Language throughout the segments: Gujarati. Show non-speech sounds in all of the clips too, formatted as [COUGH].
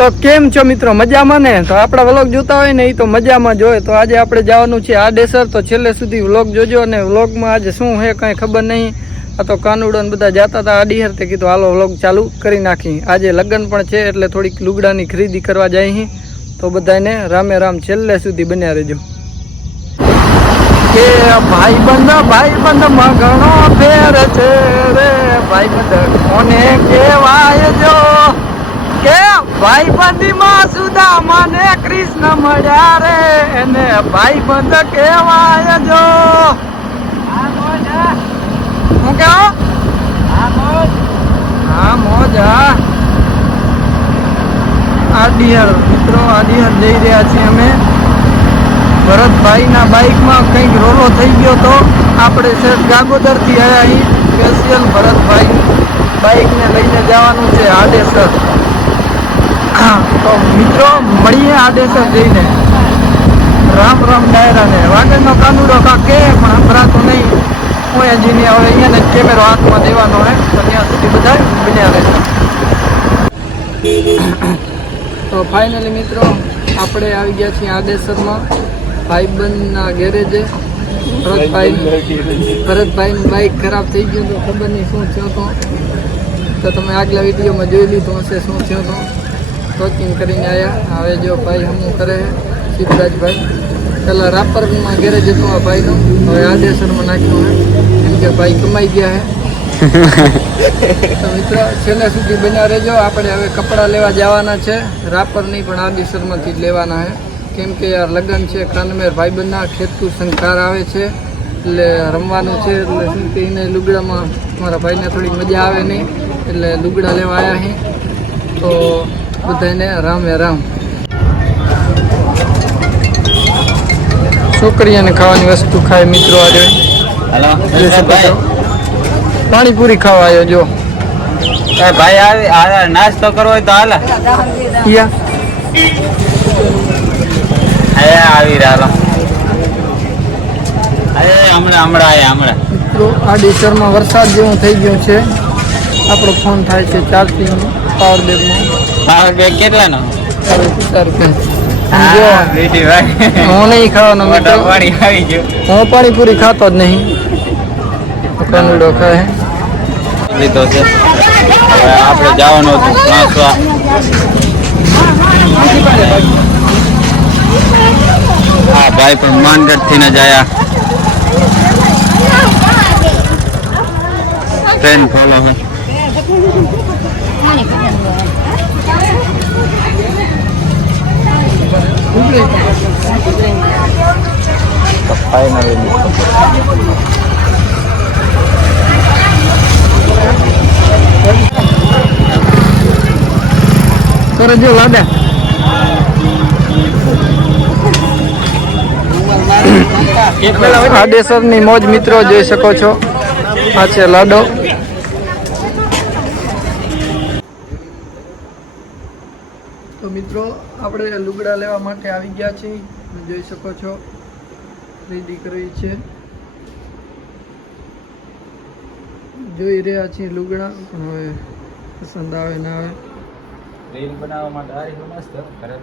તો કેમ છો મિત્રો? મજામાં ને? તો આપણા વ્લોગ જોતા હોય ને એ તો મજામાં જ હોય. તો આજે આપણે જવાનું છે આડેસર તો છેલ્લે સુધી વ્લોગ જોજો અને વ્લોગમાં આજે શું છે કાંઈ ખબર નહીં. આ તો કાનુડો ને બધા જતા હતા આડીહર તે કીધું, હાલો વ્લોગ ચાલુ કરી નાખી. આજે લગ્ન પણ છે એટલે થોડીક લુગડાની ખરીદી કરવા જાય તો બધાને રામે રામ છેલ્લે સુધી બન્યા રહેજો. કે ભાઈ બંધ ભાઈ બંધમાં ઘણો ફેર છે રે. ભાઈ બંધ કોને કેવાય જો? કે ભાઈ બંધી માં સુદા મને કૃષ્ણ મળ્યા રે એને ભાઈ બંધ કેવાય જો. હું કેવો હા. મોજ. હા આડિહર મિત્રો આડિયર જઈ રહ્યા છીએ અમે. ભરતભાઈના બાઇકમાં કંઈક રોલો થઈ ગયો તો આપણે શેઠ ગાગોદરથી આવ્યા અહીં સ્પેશિયલ ભરતભાઈ બાઇકને લઈને જવાનું છે આડેસર. તો મિત્રો, મળીએ આદેશર જઈને. રામ રામ ડાયરાને વાગડનો કાનુડો કાકે, પણ સંભળાતો નહીં. હું હજી હવે અહીંયા ને કેમેરો હાથમાં દેવાનો હે. તો ત્યાં સુધી બધા બન્યા રહેશે તો ફાઇનલી મિત્રો, આપણે આવી ગયા છીએ આદેશરમાં ભાઈબંધના ગેરેજે. ભરતભાઈ ભરતભાઈનું બાઇક ખરાબ થઈ ગયું, તો ખબર નહીં શું થયો તો તમે આગલા વિડીયોમાં જોઈ લીધું હશે શું થયો તો. ટોચિંગ કરીને આવ્યા હવે જો ભાઈ હમું કરે શિવરાજભાઈ પહેલાં રાપરમાં ઘેરે હતો આ ભાઈનો. હવે આદેશરમાં નાખ્યો હે. કેમ કે ભાઈ કમાઈ ગયા હે. તો મિત્રો, છેલ્લે સુધી બન્યા રહેજો. આપણે હવે કપડાં લેવા જવાના છે. રાપર નહીં, પણ આદેસરમાંથી જ લેવાના હે. કેમ કે યાર લગ્ન છે, કાનમેર ભાઈબંધના ખેતુ સંસ્કાર આવે છે. એટલે રમવાનું છે, એટલે શું કે એને લુગડામાં મારા ભાઈને થોડી મજા આવે નહીં. એટલે લુગડા લેવા આવ્યા અહીં તો બધાને રામે રામ. છોકરીઓને ખાવાની વસ્તુ ખાય મિત્રો આજે. પાણીપુરી ખાવા આવ્યો જો. ભાઈ આવી નાસ્તો કરવો હોય તો હાલ. આવી રહ્યો હમણાં હમણાં હમણાં. મિત્રો આ ડિસરમાં વરસાદ જેવું થઈ ગયું છે. આપણો ફોન થાય છે ચાર્જિંગ પાવર બેગમાં પાવર બેગ કેટલાનો? હા, નહીં ખાવાનો પાણી આવી ગયો. હું પાણીપુરી ખાતો જ નહીં. કંડો ખાય લીધો છે. હવે આપણે જવાનું હતું વાંચવા હા ભાઈ પણ માનગઢથી ને જ આયા. ટ્રેન ફોલો હે તો ફાઇનલી કરે જો લાડા આડેસરની મોજ મિત્રો જોઈ શકો છો. આ છે લાડો તો મિત્રો આપણે લુગડા લેવા માટે આવી ગયા છીએ. જોઈ શકો છો. ખરીદી કરવી છે. જોઈ રહ્યા છીએ લુગડા. પણ હવે પસંદ આવે ના આવે. રીલ બનાવવા માટે આ રીલ મસ્ત. ઘરે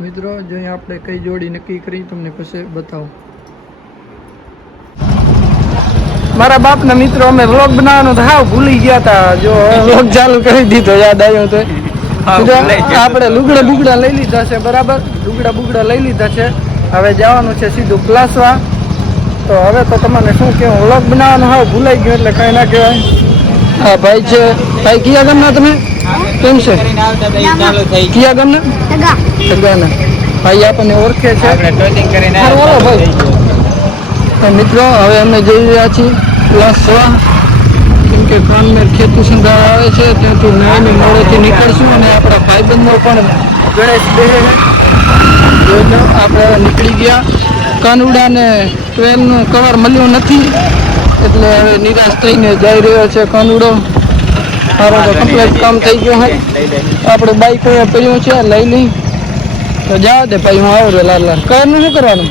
મિત્રો જો આપણે કઈ જોડી નક્કી કરી તમને પછી બતાવું. મારા બાપના મિત્રો અમે વ્લોગ બનાવવાનો તો હાવ ભૂલી ગયા હતા જો વ્લોગ ચાલુ કરી દીધો યાદ આવ્યો તો. આપણે લુગડા બુગડા લઈ લીધા છે બરાબર? લુગડા બુગડા લઈ લીધા છે. હવે જવાનું છે સીધું ક્લાસવા તો હવે તો તમને શું કહેવું? વ્લોગ બનાવવાનું હાવ ભૂલાઈ ગયો એટલે કઈ ના કહેવાય. હા ભાઈ છે. ભાઈ કયા ગામના તમે? કેમ છે? કયા ગામના? ભાઈ આપણને ઓળખે છે. ભાઈ. તો મિત્રો, હવે અમે જઈ રહ્યા છીએ ક્લાસ સવા કેમ કે કાનમેર ખેતુ સંધાર આવે છે, ત્યાંથી નાની મોડેથી નીકળશું અને આપણા ભાઈબંધો પણ ગણેશ બે આપણે નીકળી ગયા. કાનુડાને ટ્રેનનું કવર મળ્યું નથી, એટલે હવે નિરાશ થઈને જઈ રહ્યો છે કાનુડો. મારો તો કમ્પ્લીટ કામ થઈ ગયું હોય આપણે બાઈક પડ્યું છે, લઈ લઈ. તો જાવ દે ભાઈ, હું આવું રે લાલ લાલ. કવરનું શું કરવાનું?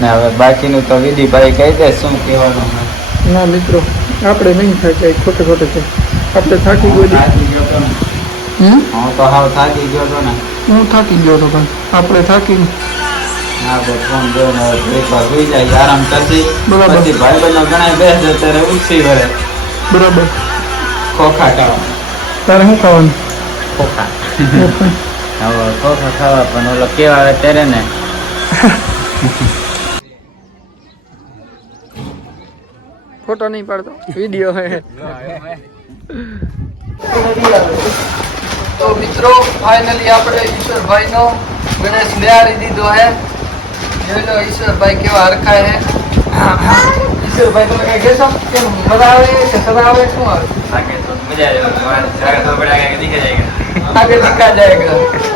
ને હવે બાકીનું તો વિધિભાઈ કહી દે શું કહેવાનું. ના મિત્રો આપણે નહીં થાય જાય ખોટે ખોટે છે. આપણે થાકી ગયો થાકી ગયો તો હું? તો હાવ થાકી ગયો તો ને? હું થાકી ગયો તો પણ આપણે થાકી હા તો ફોન જોઈને હવે ઘડીક વાર સુઈ જાય આરામ કરતી. બરાબર. પછી ભાઈ બહેનો ઘણા બેસ ત્યારે ઉઠી વળે બરાબર. ખોખા ખાવા. તારે શું ખાવાનું? ખોખા. હવે ખોખા ખાવા પણ ઓલો કેવા આવે ત્યારે ને? [LAUGHS] ફોટો નહીં પાડતો વીડિયો હે તો મિત્રો ફાઇનલી આપણે ઈશ્વરભાઈનો ગણેશ બિહારી દીધો હે. જોઈ લો ઈશ્વરભાઈ કેવા હરખાય હે. ઈશ્વરભાઈ તમે કઈ કહેશો? કેમ મજા આવે કે સદા આવે? શું આવે? મજા આવે આગે દિખા જાયગા